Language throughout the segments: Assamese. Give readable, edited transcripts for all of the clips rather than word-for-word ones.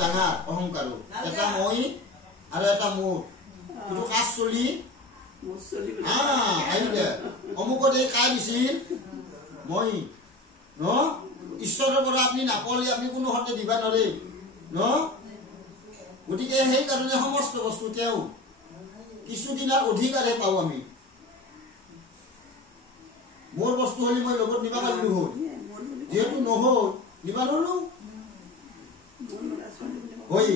ডাঙৰ অহংকাৰো এটা মই আৰু এটা মোৰ এইটো কাজ চলি আহিলে অমুকত এই কা দিছিল মই ন ঈশ্বৰৰ পৰা আপুনি নাপালে আপুনি কোনো হতে দিবা নৰে ন গতিকে সেই কাৰণে সমস্ত বস্তু তেওঁ কিছুদিনৰ অধিকাৰে পাওঁ আমি মোৰ বস্তু হলি মই লগত নিবা পাৰিলো হ'ল যেহেতু নহল নিবা নৰো হই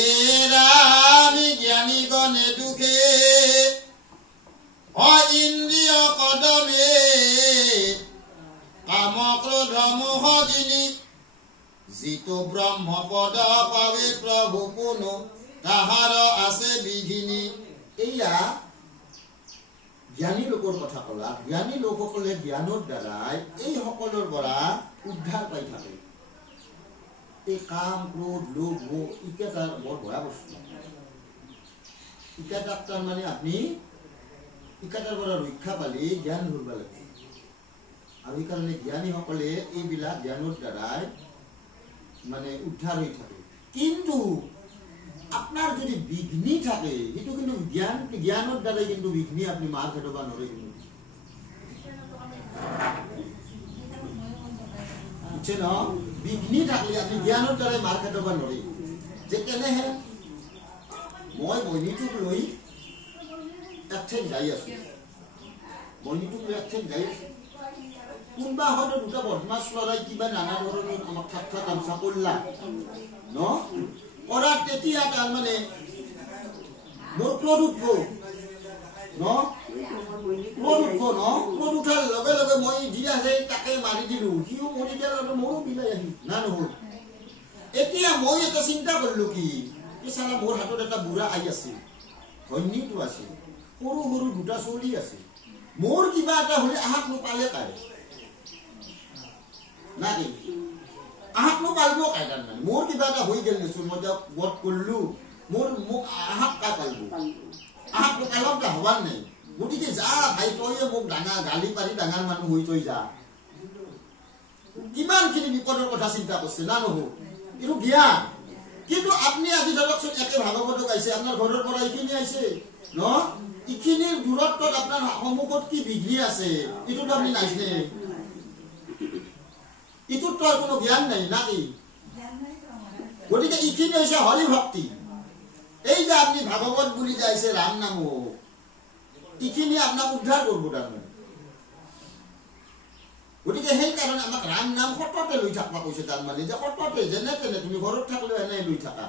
এৰামি জ্ঞানী গণে দুখে ইন্দ্ৰিয় কদমে কাম ক্ৰোধ মোহ দিনি যিটো ব্ৰহ্মপদ পাবে প্ৰভু কোনো তাহাৰ আছে বিঘিনি এয়া জ্ঞানী লোকৰ কথা কলা জ্ঞানী লোকসকলে জ্ঞানৰ দ্বাৰাই এই সকলৰ পৰা উদ্ধাৰ পাই থাকে এই কাম ক্ৰোধ লোভ মোহ ইকেটাৰ বৰ ভয়া বস্তু ইকেটাক তাৰমানে আপুনি ইকেটাৰ পৰা ৰক্ষা পালে জ্ঞান ধৰিব লাগে আৰু এইকাৰণে জ্ঞানীসকলে এইবিলাক জ্ঞানৰ দ্বাৰাই মানে উদ্ধাৰ হৈ থাকে কিন্তু আপনার যদি বিঘ্নি থাকে এটো কিন্তু জ্ঞানের দ্বারা কিন্তু বিঘ্নি আপনি মার খেটবা নরে কিন্তু বুঝছেন না বিঘ্নি থাকলে আপনি জ্ঞানের দ্বারা মার খেটবা নরে যে কেনে হে মই বইনিটুক লৈ একঠেন যাই আছো বইনিটুক লৈ একঠেন যাই আছো কোনবা হয়তো দুটা বদমাছ লৰাই কিবা নানা ধৰণৰ আমাক ঠাট্টা তামসা করলা ন ওরা তেতিয়া তার মানে মোর ক্রোধ উঠবো ন ক্রোধ উঠবো ন ক্রোধ উঠার লগে লগে মই যি আছে তাকে মারি দিলো সিও মরি গেল মোরও বিলাই আহি না নহল এতিয়া মই এটা চিন্তা করলো কি সালা মোর হাতত এটা বুড়া আই আছে ধন্যটো আছে সৰু সৰু দুটা চলি আছে মোর কিবা এটা হলে আহাক নোপালে কায় না কি আহাক নো পালবো কায়দান মানে মোর কিবা এটা হই গেল নিছুন মই বট করলু মোর মুখ আহাক কা পালবো আহাক নো কালক দা হওয়ার নাই গটিকে যা ভাই তই মোক ডাঙা গালি পারি ডাঙার মানুহ হই তই যা কিমান খিনি বিপদৰ কথা চিন্তা করছে না নহো ইটো জ্ঞান কিন্তু আপনি আজি ধরকছুন একে ভাগবত গাইছে আপনার ঘরের পৰা ইখিনি আইছে ন ইখিনিৰ দূৰত্বত আপনার সম্মুখত কি বিঘ্নি আছে ইটো তো আপনি নাইছে ইটোত তো কোনো জ্ঞান নাই নাকি গটিকে ইখিনি হৈছে হৰি ভক্তি এই যে আপনি ভাগবত বুলি যাইছে ৰাম নাম ইখিনি আপনাৰ উদ্ধাৰ কৰবো তাৰমানে গটিকে সেই কাৰণে আমাক ৰাম নাম সততে লৈ থাকবা কৈছে তাৰমানে যে সততে যেনে তেনে তুমি ঘৰত থাকলেও এনে লৈ থাকা